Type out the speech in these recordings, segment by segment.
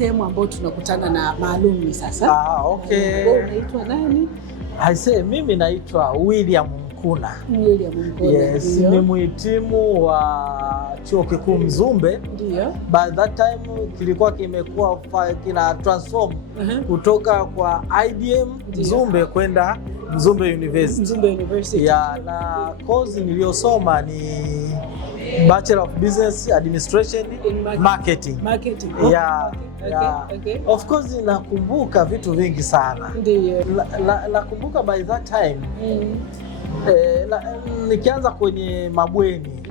sehemu ambayo tunakutana na maalumni sasa. Okay. Wewe unaitwa nani? Mimi naitwa William Mkuna. William Mkuna. Yes, ni mhitimu wa Chuo Kikuu Mzumbe. Ndio. By that time kilikuwa kimekuwa kina transform kutoka kwa IBM Mzumbe kwenda Mzumbe University. Mzumbe University. Na course niliyosoma ni Bachelor of Business Administration in Marketing. Marketing. Okay. Of course nakumbuka vitu vingi sana. Ndio. Nakumbuka by that time nikianza kwenye mabweni.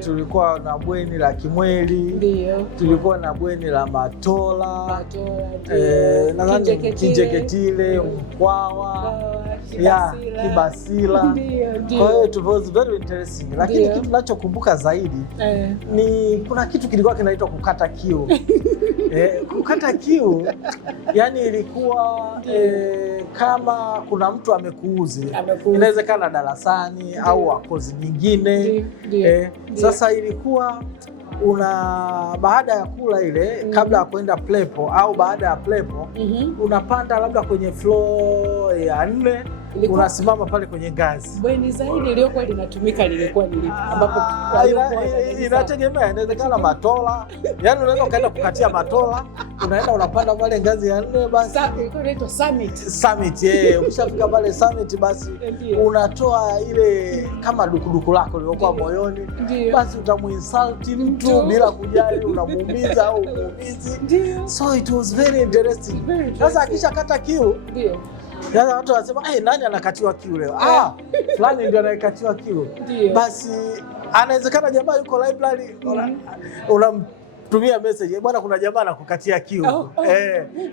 Tulikuwa na bweni la Kimweli. Ndio. Tulikuwa na bweni la Matola. Kinjeketile, Mkwawa, Kibasila. Kwa hiyo it was very interesting. Lakini kitu ninachokumbuka zaidi ni kuna kitu kilikuwa kinaitwa kukata kiu. Kukata kiu yani ilikuwa kama kuna mtu amekuuzi. Inawezekana darasani au kozi nyingine. Sasa ilikuwa baada ya kula ile kabla ya kwenda plepo au baada ya plepo unapanda labda kwenye floor ya 4 unasimama pale kwenye ngazi. Bweni zaidi iliyokuwa linatumika lilikuwa nilipo ambapo inategemea, inawezekana Matola. Yani unaweza ukaenda kukatia Matola, unaenda unapanda pale ngazi ya 4 basi. Ilikuwa inaitwa Summit. Summit, ukishafika pale Summit basi unatoa ile kama dukuduku lako lilikuwa moyoni. Basi utamuinsult mtu bila kujali unamuumiza au muumizi. So it was very interesting. Sasa akisha kata kiu sasa watu wanasema nani anakatiwa kiu leo? Fulani ndio anayekatiwa kiu. Basi anawezekana jamaa yuko library, unamtumia message, bwana kuna jamaa anakukatia kiu.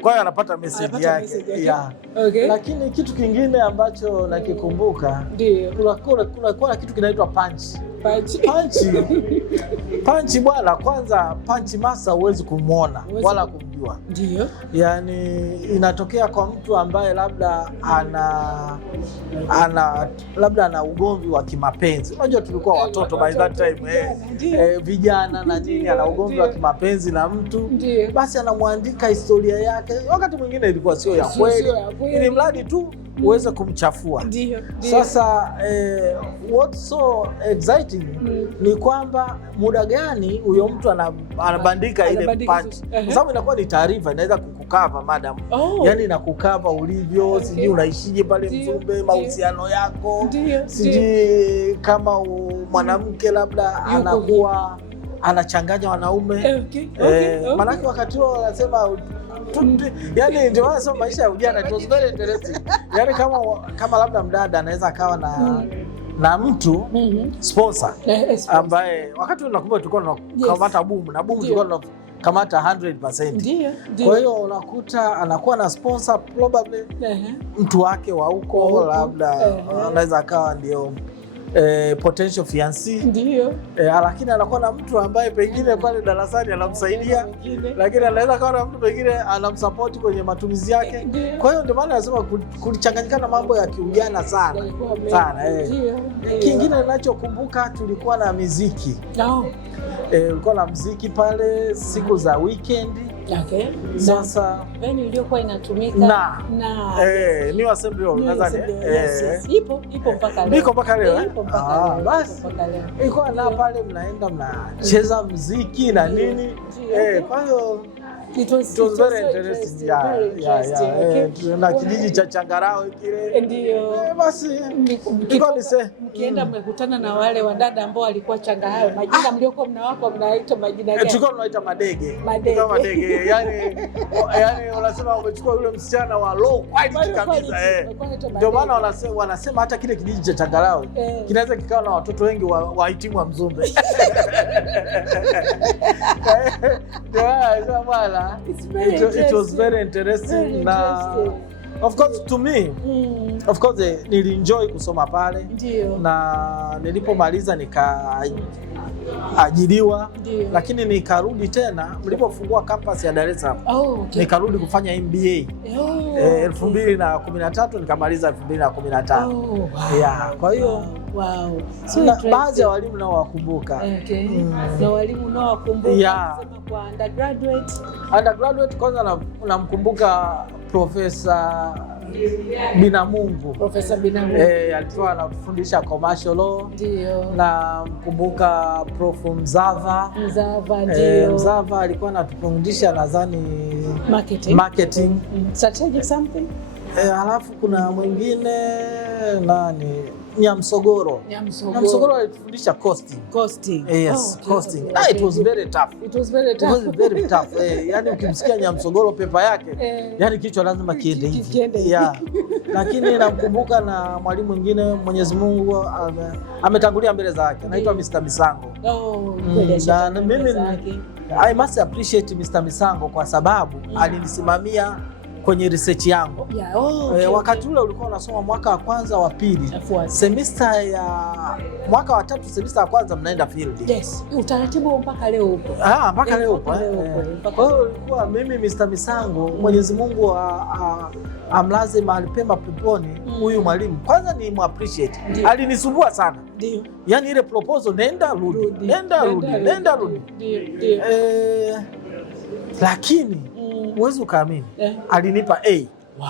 Kwa hiyo anapata message yake. Lakini kitu kingine ambacho nakikumbuka, kuna kitu kinaitwa punch. Punch bwana, kwanza punch master huwezi kumuona wala kumjua. Ndio. Yani inatokea kwa mtu ambaye labda ana ugomvi wa kimapenzi. Unajua tulikuwa watoto by that time, vijana na nini, ana ugomvi wa kimapenzi na mtu. Basi anamwandika historia yake. Wakati mwingine ilikuwa sio ya kweli, ili mradi tu uweze kumchafua. Sasa what's so exciting ni kwamba muda gani huyo mtu anabandika ile punch, kwa sababu inakuwa ni taarifa, inaweza kukukava madam. Yani inakukava ulivyo, sijui unaishije pale Mzumbe, mahusiano yako, sijui kama mwanamke labda anakuwa anachanganya wanaume. Manake wakati huo wanasema yani ndio wanasema maisha ya ujana. It was very interesting. Yani kama labda mdada anaweza akawa na mtu sponsor ambaye wakati nakumbuka tulikuwa tunakamata boom na boom tulikuwa tunakamata 100%. Kwa hiyo unakuta anakuwa na sponsor probably mtu wake wa huko, labda anaweza akawa ndio potential fiancé. Lakini anakuwa na mtu ambaye pengine pale darasani anamsaidia, lakini anaweza kawa na mtu pengine anamsupport kwenye matumizi yake. Kwa hiyo ndio maana nasema kulichanganyikana mambo ya kiujana sana. Kingine ninachokumbuka tulikuwa na muziki. Ulikuwa na muziki pale siku za weekend. Sasa iliyokuwa inatumika ni assembly hall nadhani. Ipo mpaka leo. Niko mpaka leo. Basi ilikuwa na pale mnaenda mnacheza muziki na nini. Kwa hiyo it was very interesting. Na kijiji cha Changarawe kile. Ndio. Basi mkienda mmekutana na wale wadada ambao walikuwa Changarawe, majina mliokuwa mnawapa mnaita majina gani? Tulikuwa tunaita madege. Yani wanasema umechukua yule msichana wa low quality kabisa. Ndio maana wanasema hata kile kijiji cha Changarawe kinaweza kikawa na watoto wengi wahitimu wa Mzumbe. It was very interesting. Na of course to me, of course nilienjoy kusoma pale. Na nilipomaliza nikaajiriwa. Lakini nikarudi tena mlipofungua campus ya Dar es Salaam. Nikarudi kufanya MBA 2013 nikamaliza 2015. Kwa hiyo Wow. So baadhi ya walimu nao wakumbuka. Okay. Na walimu nao wakumbuka. Yeah. Sema kwa undergraduate. Undergraduate kwanza namkumbuka Profesa Binamungu. Profesa Binamungu. Alikuwa anatufundisha commercial law. Ndio. Namkumbuka Prof Mzava. Ndio. Mzava alikuwa anatufundisha nadhani marketing. Strategic something. Alafu kuna mwingine nani? Nyamsogoro alitufundisha costing. Yes, costing. It was very tough. Yani ukimsikia Nyamsogoro pepa yake, yani kichwa lazima kiende hivi. Yeah. Lakini namkumbuka na mwalimu mwingine, Mwenyezi Mungu ametangulia mbele zake, anaitwa Mr. Misango. Na mimi I must appreciate Mr. Misango kwa sababu alinisimamia kwenye research yangu. Wakati ule ulikuwa unasoma mwaka wa kwanza wa pili, semester ya mwaka wa tatu, semester ya kwanza mnaenda field. Yes, utaratibu mpaka leo upo. Mpaka leo upo. Kwa hiyo ulikuwa mimi Mr. Misango, Mwenyezi Mungu amlaze mahali pema peponi, huyu mwalimu kwanza ni appreciate. Alinisumbua sana. Ndio. Yaani ile proposal nenda rudi. Lakini uwezi ukaamini, alinipa A. Wow.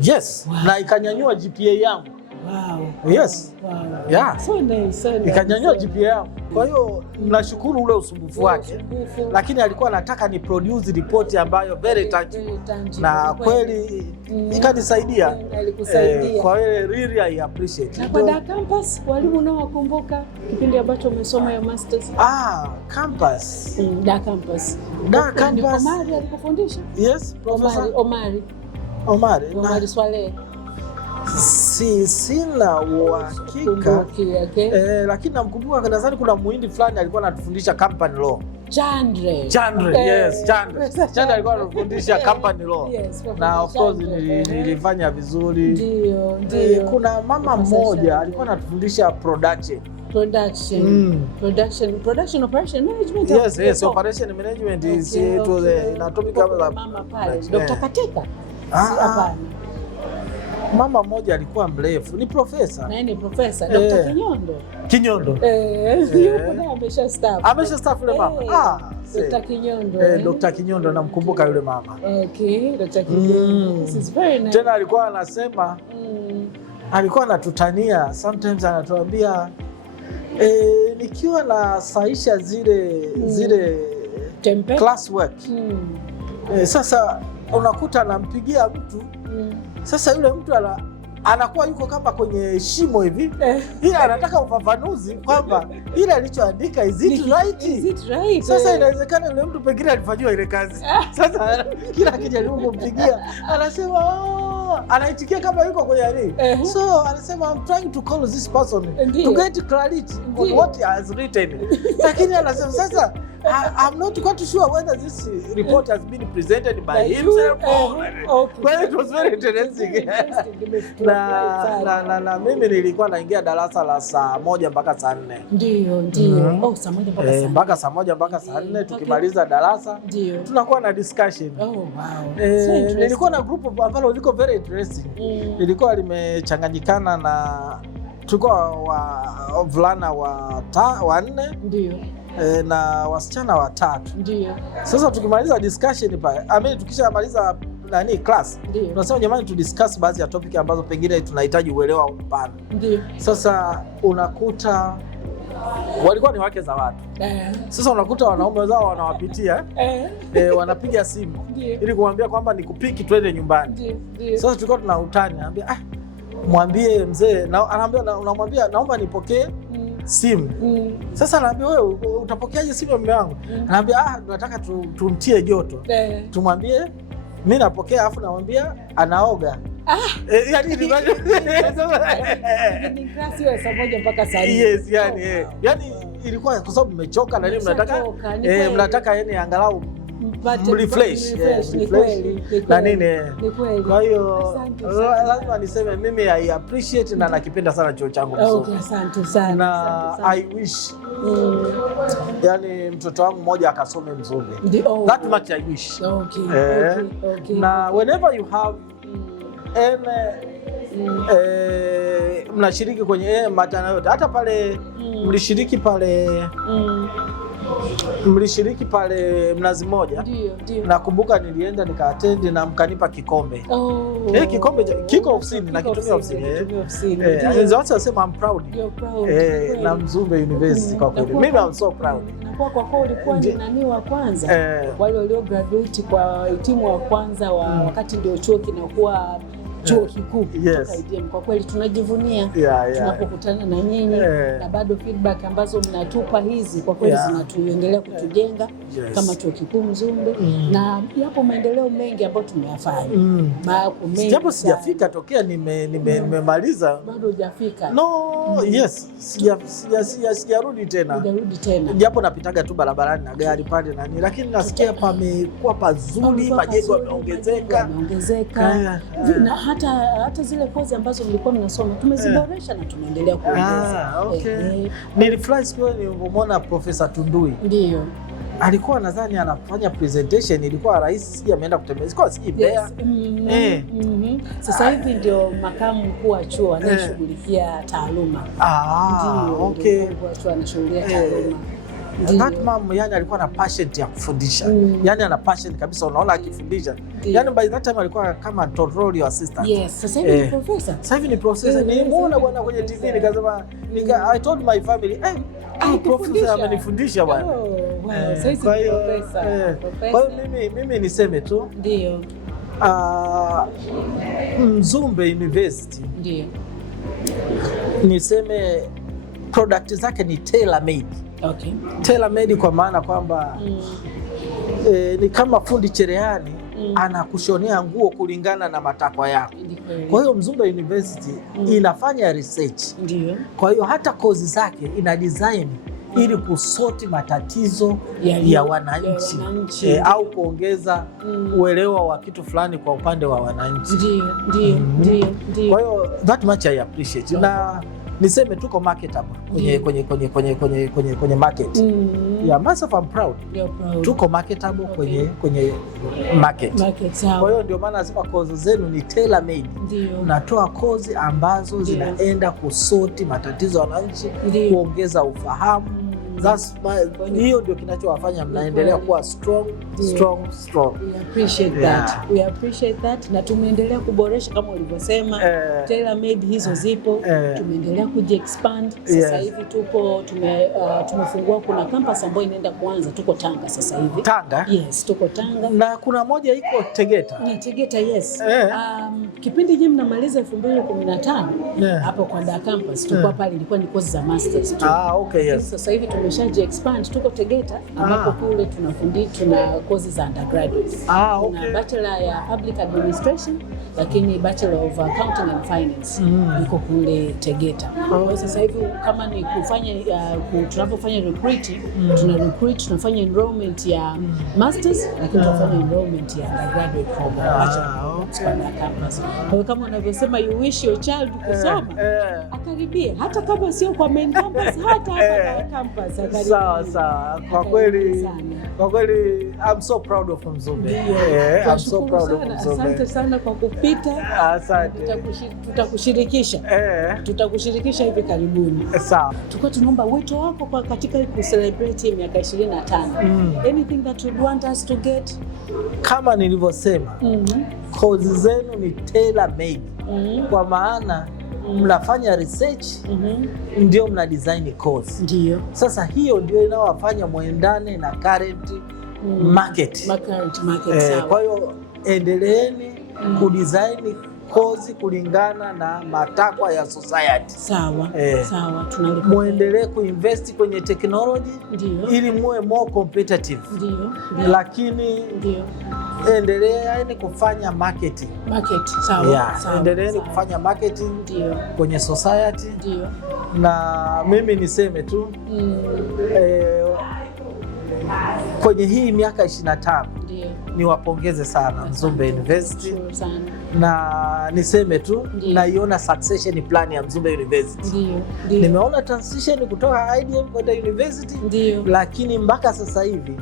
Yes. Wow. Na ikanyanyua GPA yangu. Wow. Yes. Wow. Yeah. So nice. Ikanyanyua GPA yangu. Kwa hiyo nashukuru ule usumbufu wake. Lakini alikuwa anataka ni produce report ambayo very tangible. Na kweli ikanisaidia. Kwa hiyo really I appreciate. Na kwa Da Campus walimu nao wakumbuka kipindi ambacho umesoma ya masters? Campus. Da Campus. Omari alikufundisha? Yes, Professor Omari Swaleh. Sina uhakika. Lakini namkumbuka nadhani kuna muhindi fulani alikuwa anatufundisha company law. Chandre. Yes, Chandre alikuwa anatufundisha company law. Na of course nilifanya vizuri. Ndio. Kuna mama mmoja alikuwa anatufundisha production operation management. Yes, operation management is inatopic kama mama pale. Dr. Katika? Hapana. Mama mmoja alikuwa mrefu, ni profesa. Na ni profesa, Dr. Kinyondo. Yuko ameshastaafu yule mama. Dr. Kinyondo. Dr. Kinyondo namkumbuka yule mama. Okay, Dr. Kinyondo. This is very nice. Tena alikuwa anasema, alikuwa anatutania, sometimes anatuambia nikiwa na saisha zile classwork. Sasa unakuta anampigia mtu. Sasa yule mtu anakuwa yuko kama kwenye shimo hivi. Ila anataka ufafanuzi kwamba ile alichoandika is it right? Sasa inawezekana yule mtu pengine alifanywa ile kazi. Sasa kila akijaribu kumpigia anasema anaitikia kama yuko kwenye nini. So anasema I'm trying to call this person to get clarity on what he has written. Lakini anasema sasa I'm not quite sure whether this report has been presented by himself or well, it was very interesting. Na mimi nilikuwa naingia darasa la saa 1 mpaka saa 4. Ndio. Saa 1 mpaka saa 4. Mpaka saa 1 mpaka saa 4 tukimaliza darasa tunakuwa na discussion. Wow. Nilikuwa na group ambalo liko very interesting. Lilikuwa limechanganyikana na tulikuwa wavulana wanne. Ndio. Na wasichana 3. Ndio. Sasa tukimaliza discussion pale, tukishamaliza class, tunasema jamani tu discuss baadhi ya topic ambazo pengine tunahitaji uelewa mpana. Ndio. Sasa unakuta walikuwa ni wake za watu. Sasa unakuta wanaume wao wanawapitia wanapiga simu ili kumwambia kwamba nikupiki twende nyumbani. Ndio. Sasa tulikuwa tunautani, anambia mwambie mzee, unamwambia naomba nipokee simu. Sasa anaambia wewe utapokeaje simu ya mume wangu? Anaambia tunataka tumtie joto. Tumwambie mimi napokea, afu namwambia anaoga. Yani ni klasi ya saa 1 mpaka saa 4. Yes, yani ilikuwa kwa sababu mmechoka na nini mnataka yani angalau refresh. Ni kweli. Na nini. Kwa hiyo lazima niseme mimi I appreciate na nakipenda sana chuo changu Mzumbe. Okay, asante sana. Na I wish yani mtoto wangu mmoja akasome Mzumbe. That much I wish. Okay. Na whenever you have any mnashiriki kwenye matana yote, hata pale mlishiriki pale mlishiriki pale Mnazi Mmoja. Ndio. Nakumbuka nilienda nikaattend na mkanipa kikombe. Kikombe kiko ofisini na kitumia ofisini. Watu wasema I'm proud. Na Mzumbe University kwa kweli. Mimi I'm so proud. Na kwa kweli ulikuwa ni nani wa kwanza wale walio graduate kwa hitimu wa kwanza wakati ndio chuo kinakuwa chuo kikuu kutoka IDM. Kwa kweli tunajivunia tunapokutana na nyinyi na bado feedback ambazo mnatupa hizi kwa kweli zinatuendelea kutujenga kama chuo kikuu Mzumbe na yapo maendeleo mengi ambayo tumeyafanya. Japo sijafika tokea nimemaliza. Bado hujafika? No, sijarudi tena. Hujarudi tena. Japo napitaga tu barabarani na gari pale nani, lakini nasikia pamekuwa pazuri, majengo yameongezeka. Na hata zile kozi ambazo mlikuwa mnasoma tumeziboresha na tunaendelea kuongeza. Nilifurahi siku nilipomwona Profesa Tundui. Ndio. Alikuwa nadhani anafanya presentation, ilikuwa rais, sija ameenda kutembea. Ilikuwa si Mbeya. Sasa hivi ndio makamu mkuu wa chuo anayeshughulikia taaluma. Okay. Mkuu wa chuo anashughulikia taaluma. That mom yani alikuwa na passion ya kufundisha. Yani ana passion kabisa, unaona akifundisha. Yani by that time alikuwa kama tutorial assistant. Yes, sasa hivi ni professor. Sasa hivi ni professor. Nimeona bwana kwenye TV nikasema I told my family, professor amenifundisha bwana. Sasa hivi professor. Kwa hiyo mimi niseme tu. Ndio. Mzumbe University. Ndio. Niseme product zake ni tailor made. Okay. Tailor made kwa maana kwamba ni kama fundi cherehani anakushonea nguo kulingana na matakwa yako. Kwa hiyo Mzumbe University inafanya research. Ndio. Kwa hiyo hata kozi zake ina design ili kusoti matatizo ya wananchi au kuongeza uelewa wa kitu fulani kwa upande wa wananchi. Ndio. Kwa hiyo that much I appreciate. Na niseme tuko marketable kwenye market. Myself I'm proud. Tuko marketable kwenye market. Kwa hiyo ndio maana nasema kozi zenu ni tailor made. Natoa kozi ambazo zinaenda kusoti matatizo ya wananchi, kuongeza ufahamu. Hiyo ndio kinachowafanya mnaendelea kuwa strong. We appreciate that na tumeendelea kuboresha kama ulivyosema. Tailor made hizo zipo. Tumeendelea kujiexpand. Sasa hivi tumefungua kuna campus ambayo inaenda kuanza, tuko Tanga sasa hivi. Tanga? Yes, tuko Tanga. Na kuna moja iko Tegeta. Tegeta, yes. Kipindi je mnamaliza 2015 hapo kwa Da campus tulikuwa pale, ilikuwa ni course za masters tu. Okay, yes. Sasa hivi tumeshaji expand, tuko Tegeta ambapo kule tuna courses za undergraduates. Kuna bachelor ya public administration, lakini bachelor of accounting and finance iko kule Tegeta. Kwa hiyo sasa hivi kama ni kufanya tunapofanya recruiting, tunafanya enrollment ya masters, lakini tunafanya enrollment ya undergraduate program bachelor campus. Kwa hiyo kama unavyosema you wish your child kusoma akaribia, hata kama sio kwa main campus, hata hapa campus akaribia. Sawa. Kwa kweli I'm so proud of Mzumbe. I'm so proud of Mzumbe. Asante sana kwa kupita. Asante. Tutakushirikisha. Tutakushirikisha hivi karibuni. Sawa. Tulikuwa tunaomba wito wako kwa katika ku celebrate miaka 25. Anything that you want us to get? Kama nilivyosema, kozi zenu ni tailor made. Kwa maana mnafanya research, ndio mna design course. Ndio. Sasa hiyo ndio inawafanya muendane na current market. Kwa hiyo endeleeni kudesign course kulingana na matakwa ya society. Sawa. Muendelee kuinvest kwenye technology ili muwe more competitive. Ndio. Lakini endeleeni kufanya marketing. Sawa. Endeleeni kufanya marketing kwenye society. Ndio. Na mimi niseme tu kwenye hii miaka 25 niwapongeze sana Mzumbe University. Na niseme tu naiona succession plan ya Mzumbe University. Nimeona transition kutoka IDM kwenda university, lakini mpaka sasa hivi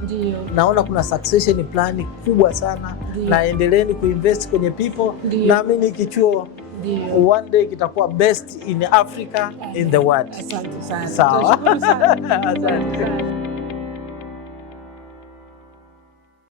naona kuna succession plan kubwa sana. Na endeleeni kuinvest kwenye people. Naamini kichuo one day kitakuwa best in Africa, in the world. Asante sana. Sawa. Tunashukuru sana. Asante.